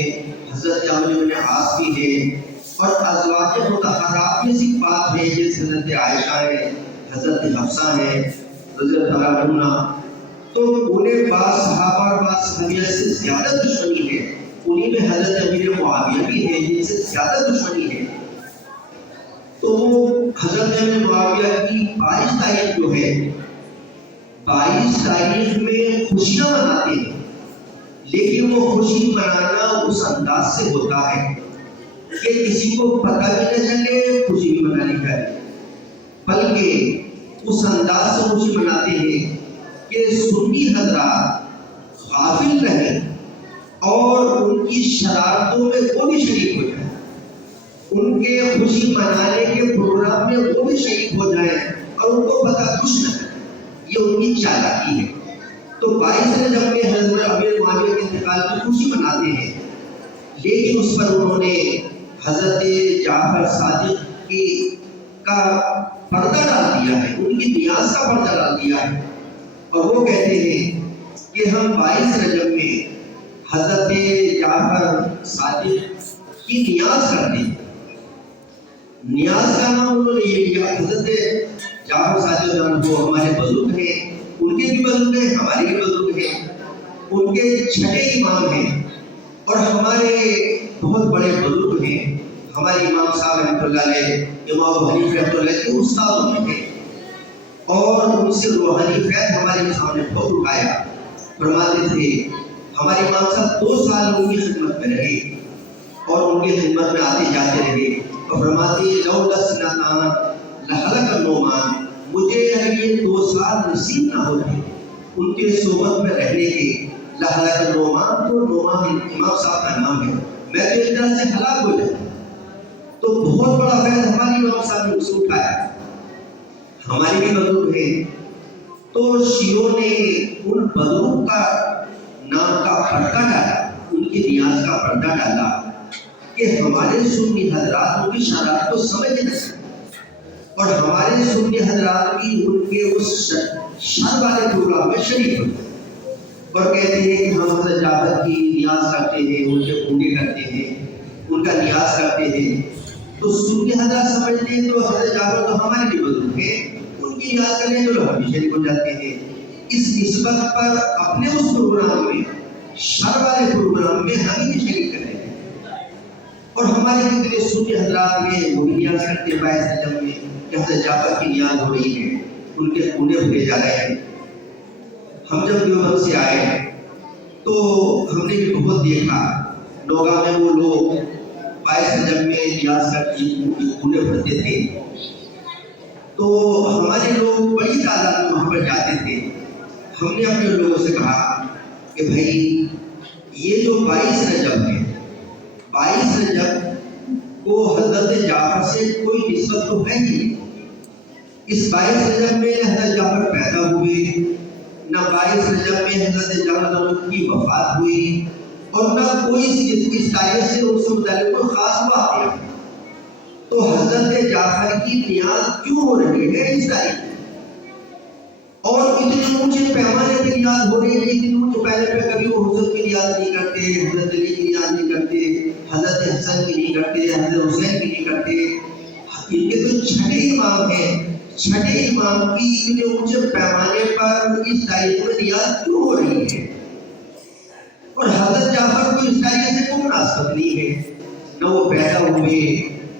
حضرت عمرو بن عاص بھی ہے، اور ازواج مطہرات میں سے بات ہے جیسے حضرت عائشہ ہے، حضرت حفصہ ہے رضی اللہ عنہ۔ تو انہیں بعض صحابہ اور بعض صحابیہ سے زیادہ دشمنی ہے، انہیں میں حضرت امیر معاویہ بھی ہے جن سے زیادہ دشمنی ہے۔ تو وہ حضرت امیر معاویہ کی 22 تاریخ جو ہے، 22 تاریخ میں خوشیاں مناتے ہیں، لیکن وہ خوشی منانا اس انداز سے ہوتا ہے کہ کسی کو پتہ بھی نہ چلے خوشی بھی منانی جائے، بلکہ اس انداز سے خوشی مناتے ہیں کہ سنی حضرات غافل رہیں اور ان کی شرارتوں میں وہ بھی شریک ہو جائیں، ان کے خوشی منانے کے پروگرام میں وہ بھی شریک ہو جائیں اور ان کو پتہ کچھ نہ چلے۔ یہ ان کی چالاکی ہے۔ تو 22 رجب میں حضرت امیر معاویہ کے انتقال کی خوشی مناتے ہیں، لیکن اس پر انہوں نے حضرت جعفر صادق کا پردہ ڈال دیا ہے، ان کی نیاز کا پردہ ڈال دیا ہے، اور وہ کہتے ہیں کہ ہم 22 رجب میں حضرت جعفر صادق کی نیاز کرتے ہیں۔ نیاز کا نام انہوں نے یہ لیا، حضرت جعفر صادق وہ ہمارے بزرگ ہیں، ان کے بھی بزرگ ہیں، ہمارے بھی بزرگ ہیں، ان کے چھٹے امام ہیں اور ہمارے بہت بڑے بزرگ ہیں، ہمارے امام صاحب رحمۃ اللہ علیہ، امام ابو حنیفہ رحمۃ اللہ علیہ کے استاد ہیں، اور ان سے روحانی فیض ہمارے سامنے بہت اٹھایا۔ فرماتے تھے ہمارے امام صاحب 2 سال ان کی خدمت میں رہے اور ان کی خدمت میں آتے جاتے رہے، اور فرماتے لولا سنتان لہلک النعمان، مجھے اگر یہ 2 سال نصیب نہ ہوتے ان کے صحبت میں رہنے کے، لہلک النعمان، تو نعمان امام صاحب کا نام ہے، میں تو ایک طرح سے ہلاک ہو جاتا۔ تو بہت بڑا فیض ہمارے امام صاحب نے اس کو اٹھایا، ہمارے بھی بزرگ ہیں۔ تو شیعوں نے ان بزرگ کا نام کا پردہ ڈالا، ان کی نیاز کا پردہ ڈالا کہ ہمارے سنی حضرات ان کی شرارت کو سمجھ نہ سکے، اور ہمارے سنی حضرات بھی ان کے اس شر والے پروگرام میں شریک ہوتے اور کہتے ہیں کہ ہم حضرت جعفر کی نیاز کرتے ہیں، ان کے پونڈے کرتے ہیں، ان کا نیاز کرتے ہیں۔ تو سنی حضرات سمجھتے ہیں تو حضرت جعفر تو ہمارے بھی بزرگ ہیں، ان کی نیاز کرنے تو ہم بھی شریک ہو جاتے ہیں۔ اس نسبت پر اپنے اس پروگرام میں، شر والے پروگرام میں ہم بھی شریک کرتے ہیں، اور ہمارے کتنے سنی حضرات میں وہ بھی نیاز کرتے ہیں 22 رجب میں کہ حضرت جعفر کی نیاز ہو رہی ہے، ان کے پونے بھرے جا رہے ہیں۔ ہم جب دیوبند سے آئے تو ہم نے بھی بہت دیکھا، نوگاہ میں وہ لوگ 22 رجب میں نیاز کر کے پونے بھرتے تھے، تو ہمارے لوگ بڑی تعداد میں وہاں پر جاتے تھے۔ ہم نے اپنے لوگوں سے کہا کہ بھائی یہ جو 22 رجب ہے، 22 رجب کو حضرت جعفر سے کوئی نسبت تو ہے نہیں۔ اس 22 رجب میں حضرت جعفر پیدا ہوئے، نہ 22 رجب میں حضرت جعفر کی وفات ہوئی، اور نہ کوئی اس تاریخ سے اس سے متعلق کوئی خاص بات ہے۔ تو حضرت جعفر کی نیاز کیوں ہو رہی ہے اس تاریخ میں؟ اور اتنے اونچے پیمانے پہ نیاز ہو رہی ہے، اتنے اونچے پیمانے پہ کبھی وہ حضرت کی نیاز نہیں کرتے، حضرت علی کی نیاز نہیں کرتے، حضرت حسن کی نہیں کرتے، حضرت حسین کی نہیں کرتے۔ ان کے تو چھٹے امام ہیں، چھٹے امام کی اتنے اونچے پیمانے پر اس تاریخ میں نیاز کیوں ہو رہی ہے؟ اور حضرت جعفر کو اس تاریخ سے کوئی مناسبت نہیں ہے، نہ وہ پیدا ہوئے،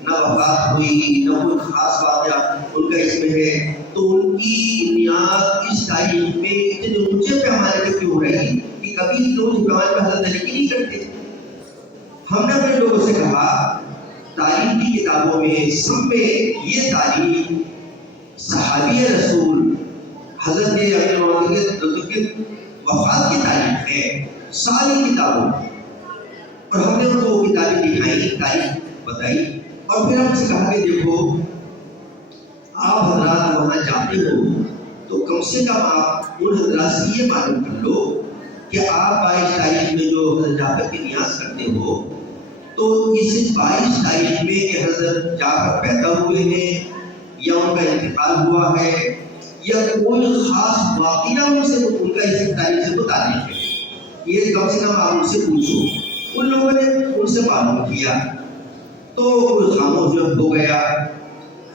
نہ وفات ہوئی، نہ کوئی خاص واقعہ ان کا اس میں ہے، تو ان کی نیاز اس تاریخ میں اتنے اونچے پیمانے پہ کیوں ہو رہی کہ کبھی اتنے اونچے پیمانے پہ حضرت علی کی نہیں کرتے۔ ہم نے اپنے لوگوں سے کہا تاریخ کی کتابوں میں سب میں یہ تاریخ صحابی رسول حضرت امیر معاویہ کی وفات کی تاریخ ہے ساری کتابوں، اور ہم نے ان کو وہ کتابیں دکھائی، تاریخ بتائی، اور پھر ہم سے کہا کہ دیکھو آپ حضرات وہاں جاتے ہو تو کم سے کم آپ ان حضرات سے یہ معلوم کر لو کہ آپ 22 تاریخ میں جو حضرت جعفر کی نیاز کرتے ہو تو اس 22 تاریخ میں کہ حضرت جعفر پیدا ہوئے ہیں یا ان کا انتقال ہوا ہے یا کوئی خاص واقعہ ان سے ان کا اس تاریخ سے متعلق ہے، یہ کم سے کم آپ ان سے پوچھو۔ ان لوگوں نے ان سے معلوم کیا تو کوئی خاموش ہو گیا،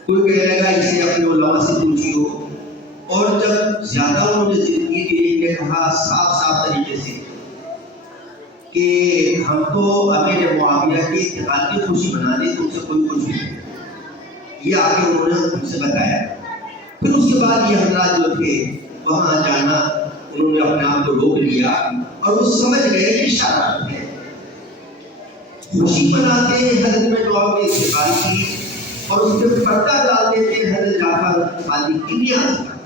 کوئی کہنے لگا اسے اپنے علماء سے پوچھیو، اور جب زیادہ انہوں نے ضد کی تو یہ کہا صاف طریقے سے کہ ہم تو امیر معاویہ کے انتقال کی خوشی منانے تم سے کوئی خوشی نہیں، یہ آگے انہوں نے ہم سے بتایا۔ پھر اس کے بعد یہ حضرات جو تھے وہاں جانا انہوں نے اپنے آپ کو روک لیا اور وہ سمجھ گئے کہ اشارات ہے، خوشی مناتے حضرت میں دعا کے انتقال کی اور اس پہ پردہ ڈال دیتے حضرت جعفر صادق کی نیاز کا۔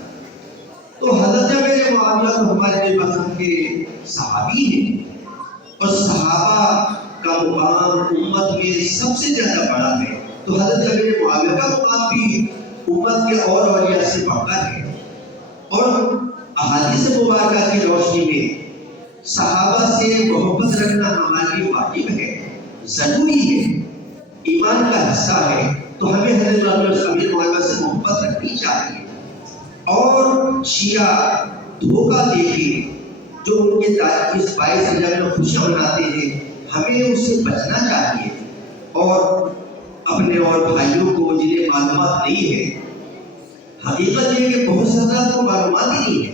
تو حضرت امیر معاویہ تو ہمارے لیے پسند کے صحابی ہیں، اور صحابہ کا مقام امت میں سب سے زیادہ بڑا ہے، تو حضرت امیر معاویہ کا مقام بھی امت کے اور اولیاء سے بڑھ کر ہے۔ اور احادیث مبارکہ کی روشنی میں صحابہ سے محبت رکھنا ہمارے لیے واجب ہے، ضروری ہے، ایمان کا حصہ ہے، تو ہمیں حضرت امیر معاویہ سے محبت رکھنی چاہیے۔ اور شیعہ دھوکہ دے کے جو ان کے اس 22 رجب میں خوشیاں مناتے ہیں ہمیں اس سے بچنا چاہیے، اور اپنے اور بھائیوں کو جنہیں معلومات نہیں ہے، حقیقت یہ کہ بہت سے حضرات کو معلومات ہی نہیں ہے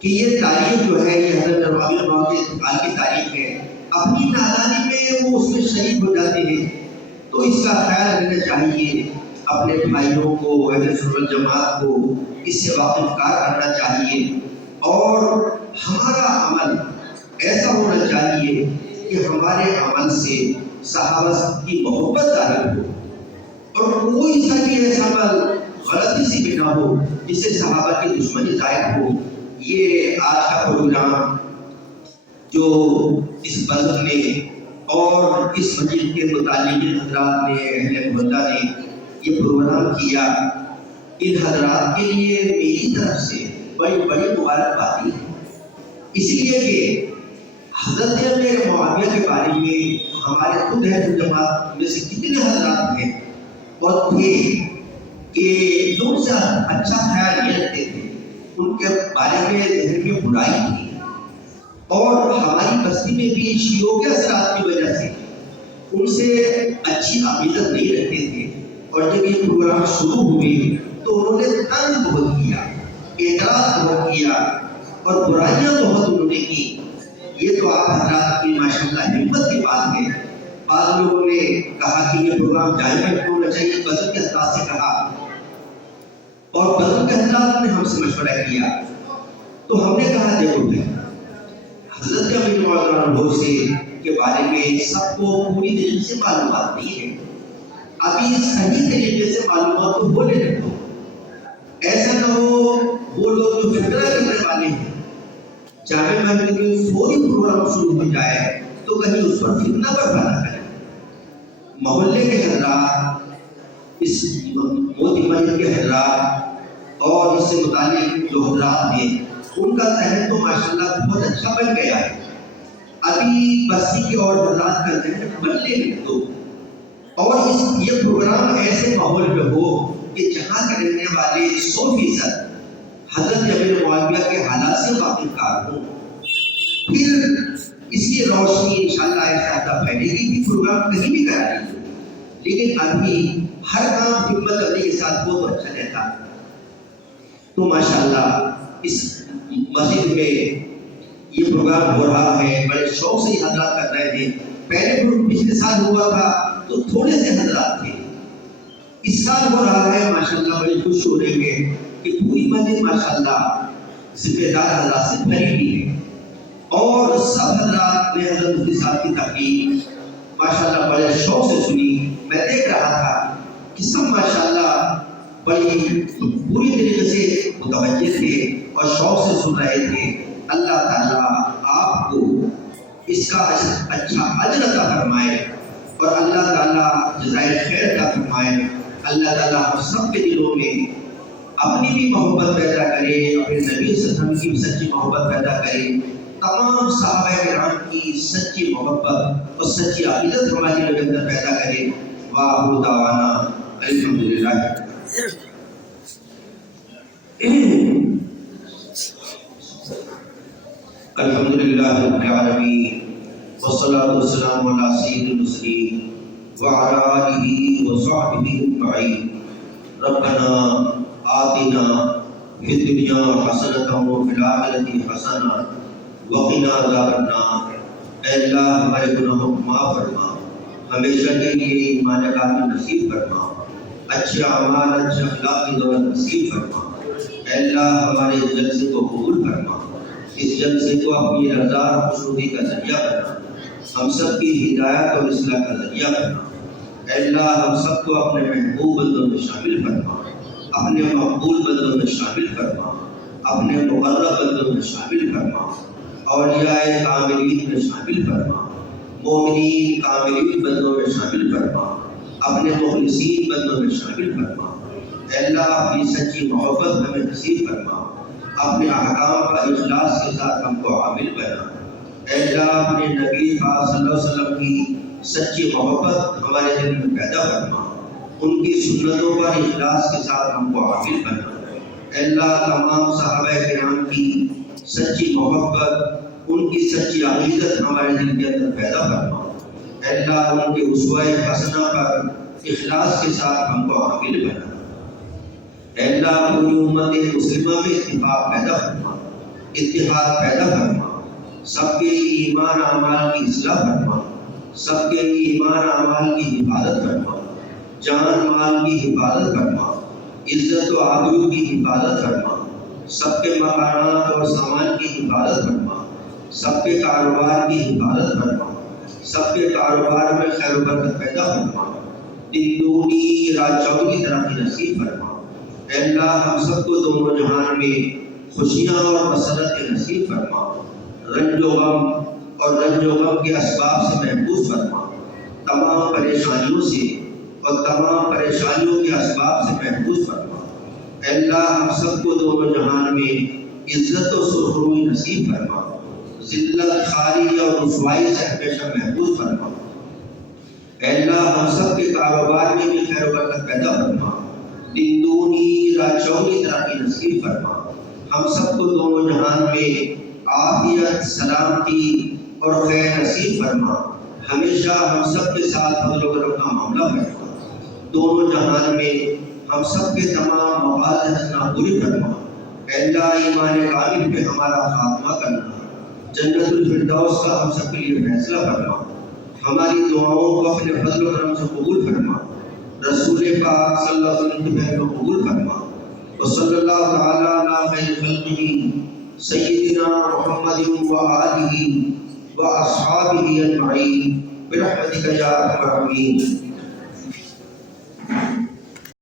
کہ یہ تاریخ جو ہے یہ حضرت امیر معاویہ کے انتقال کی تاریخ ہے، اپنی نادانی میں وہ اس میں شریک ہو جاتے ہیں۔ تو اس کا خیال رکھنا چاہیے، اپنے بھائیوں کو اہل سنت والجماعت کو اس سے واقفکار کرنا چاہیے، اور ہمارا عمل ایسا ہونا چاہیے کہ ہمارے عمل سے صحابہ کی محبت ظاہر ہو، اور کوئی سا بھی ایسا عمل غلطی سے بھی نہ ہو جس سے صحابہ کی دشمنی ظاہر ہو۔ یہ آج کا پروگرام جو اس بلد نے اور اس مسجد کے متعلقین حضرات نے اہل محلہ نے یہ پروگرام کیا، ان حضرات کے لیے میری طرف سے بڑی بڑی مبارکبادی ہے، اس لیے کہ حضرت امیر معاویہ کے بارے میں ہمارے خود اہل جماعت میں سے کتنے حضرات ہیں اور تھے کہ جو ان سے اچھا خیال یہ رکھتے تھے، ان کے بارے میں ذہن میں برائی تھی، اور ہماری بستی میں بھی شیعوں کے اثرات کی وجہ سے ان سے اچھی عقیدت نہیں رکھتے تھے، اور جب یہ پروگرام شروع ہوئے تو انہوں نے طنز بہت کیا، اعتراض بہت کیا، اور برائیاں بہت انہوں نے کی۔ یہ تو آپ حضرات کی ماشاءاللہ ہمت کی بات ہے۔ بعض لوگوں نے کہا کہ یہ پروگرام جائز ہونا چاہیے، بدر کے حضرات سے کہا، اور بدر کے حضرات نے ہم سے مشورہ کیا، تو ہم نے کہا دیکھو بھائی حضرت امیر معاویہ سے کے بارے میں سب کو پوری طریقے سے معلومات نہیں ہے، ابھی صحیح طریقے سے معلومات کو بولے رکھو، ایسا نہ ہو وہ لوگ جو فکرہ کرنے والے ہیں جامع مسجد میں فوری پروگرام شروع ہو جائے تو کہیں اس پر فتنہ برپا نہ کرے۔ محلے کے حضرات، اس موتی مسجد کے حضرات اور اس سے متعلق جو حضرات ہیں ان کا ذہن تو ماشاءاللہ بہت اچھا بن گیا ہے، ابھی بستی کے اور حضرات کا ذہن بننے لگ دو، اور یہ پروگرام ایسے ماحول میں ہو کہ جہاں کے رہنے والے 100% حضرت امیر معاویہ کے حالات سے واقفکار ہوں، پھر اس کی روشنی انشاءاللہ ایسا پھیلے گی کہ پروگرام کہیں بھی کرا لیجیے، لیکن ابھی ہر کام ہمت کرنے کے ساتھ بہت اچھا رہتا۔ تو ماشاءاللہ اس مسجد میں یہ پروگرام ہو رہا ہے، بڑے شوق سے حضرات کر رہے تھے، پہلے پچھلے سال ہوا تھا تو تھوڑے سے حضرات تھے، اس سال ہو رہا ہے ماشاءاللہ بڑی خوش ہو رہے ہیں کہ پوری مسجد ماشاءاللہ ذمہ دار حضرات سے بھری ہوئی ہے، اور سب حضرات نے حضرت مفتی صاحب کی تقریر ماشاءاللہ بڑے شوق سے سنی۔ میں دیکھ رہا تھا کہ سب ماشاءاللہ بڑی پوری طریقے سے متوجہ تھے اور شوق سے سن رہے تھے۔ اللہ تعالیٰ آپ کو اس کا اچھا اجر عطا فرمائے، اور اللہ تعالیٰ جزائے خیر عطا فرمائے۔ اللہ تعالیٰ ہم سب کے دلوں میں اپنی بھی محبت پیدا کرے، اپنے نبی صلی اللہ علیہ وسلم کی بھی سچی محبت پیدا کرے، تمام صحابہ کرام کی سچی محبت اور سچی عقیدت ہمارے دلوں کے اندر پیدا کرے۔ وآخر دعوانا الحمدللہ۔ الحمدللہ رب العالمین والصلاة والسلام علی سید المرسلین وعلی آلہ وصحبہ اجمعین۔ ربنا آتنا فی الدنیا حسنۃ وفی الآخرۃ حسنہ وقنا عذاب النار۔ اے اللہ ہمارے گناہوں کو معاف فرما، ہمیشہ کے لیے ایمان کامل نصیب فرما، اچھے اعمال اچھے اخلاق کی دولت نصیب فرما۔ اے اللہ ہمارے اس جلسے کو قبول فرما، اس جلسے کو اپنی رضا اور خوشنودی کا ذریعہ بنا، ہم سب کی ہدایت اور اصلاح کا ذریعہ بنا۔ اے اللہ ہم سب کو اپنے محبوب بندوں میں شامل فرما، اپنے مقبول بندوں میں شامل فرما، اپنے مقرب بندوں میں شامل فرما، اولیاء کاملین میں شامل فرما، مومنین کاملین بندوں میں شامل فرما، اپنے مخلصین بندوں میں شامل فرما۔ اے اللہ اپنی سچی محبت ہمیں نصیب فرما، اپنے احکام پر اخلاص کے ساتھ ہم کو عامل بنا۔ اے اللہ اپنے نبی پاک صلی اللہ علیہ وسلم کی سچی محبت ہمارے دل میں پیدا فرما، ان کی سنتوں پر اخلاص کے ساتھ ہم کو عامل بنا۔ اے اللہ تمام صحابہ کرام کی سچی محبت، ان کی سچی عقیدت ہمارے دل کے اندر پیدا فرما۔ اے اللہ ان کے اسوہ حسنہ پر اخلاص کے ساتھ ہم کو عامل بنا۔ اے اللہ پوری امت مسلمہ میں اتفاق پیدا فرما، اتحاد پیدا فرما، سب کے ایمان اعمال کی اصلاح فرما، سب کے ایمان اعمال کی حفاظت فرما، جان مال کی حفاظت فرما، عزت و آبرو کی حفاظت فرما، سب کے مکانات اور سامان کی حفاظت فرما، سب کے کاروبار کی حفاظت فرما، سب کے کاروبار میں خیر و برکت پیدا فرما، دن دگنی رات چوگنی ترقی نصیب فرما۔ اے اللہ ہم سب کو دونوں جہان میں خوشیاں اور مسرت نصیب فرما، رنج و غم اور رنج و غم کے اسباب سے محفوظ فرما، تمام پریشانیوں سے اور تمام پریشانیوں کے اسباب سے محفوظ فرما۔ اے اللہ ہم سب کو دونوں جہان میں عزت و سرخروئی نصیب فرما، ذلت خاری اور رسوائی سے ہمیشہ محفوظ فرما۔ اے اللہ ہم سب کے کاروبار میں بھی خیر و برکت پیدا فرما، دن دگنی رات چوگنی ترقی نصیب فرما۔ ہم سب کو دونوں جہان میں عافیت، سلامتی اور خیر نصیب فرما، ہمیشہ ہم سب کے ساتھ فضل و کرم کا معاملہ فرما۔ دونوں جہان میں ہم سب کے تمام مقاصد حسنہ پوری فرما۔ اے اللہ ایمان کامل پہ ہمارا خاتمہ کرنا، جنت الفردوس کا ہم سب کے لیے فیصلہ فرما، ہماری دعاؤں کو اپنے فضل و کرم سے قبول فرما، رسول پاک صلی اللہ علیہ وسلم کے کو قبول فرما۔ وصلی اللہ تعالی علی خیر خلقہ سیدنا محمد و آلہ و اصحابہ اجمعین برحمتک یا ارحم الراحمین۔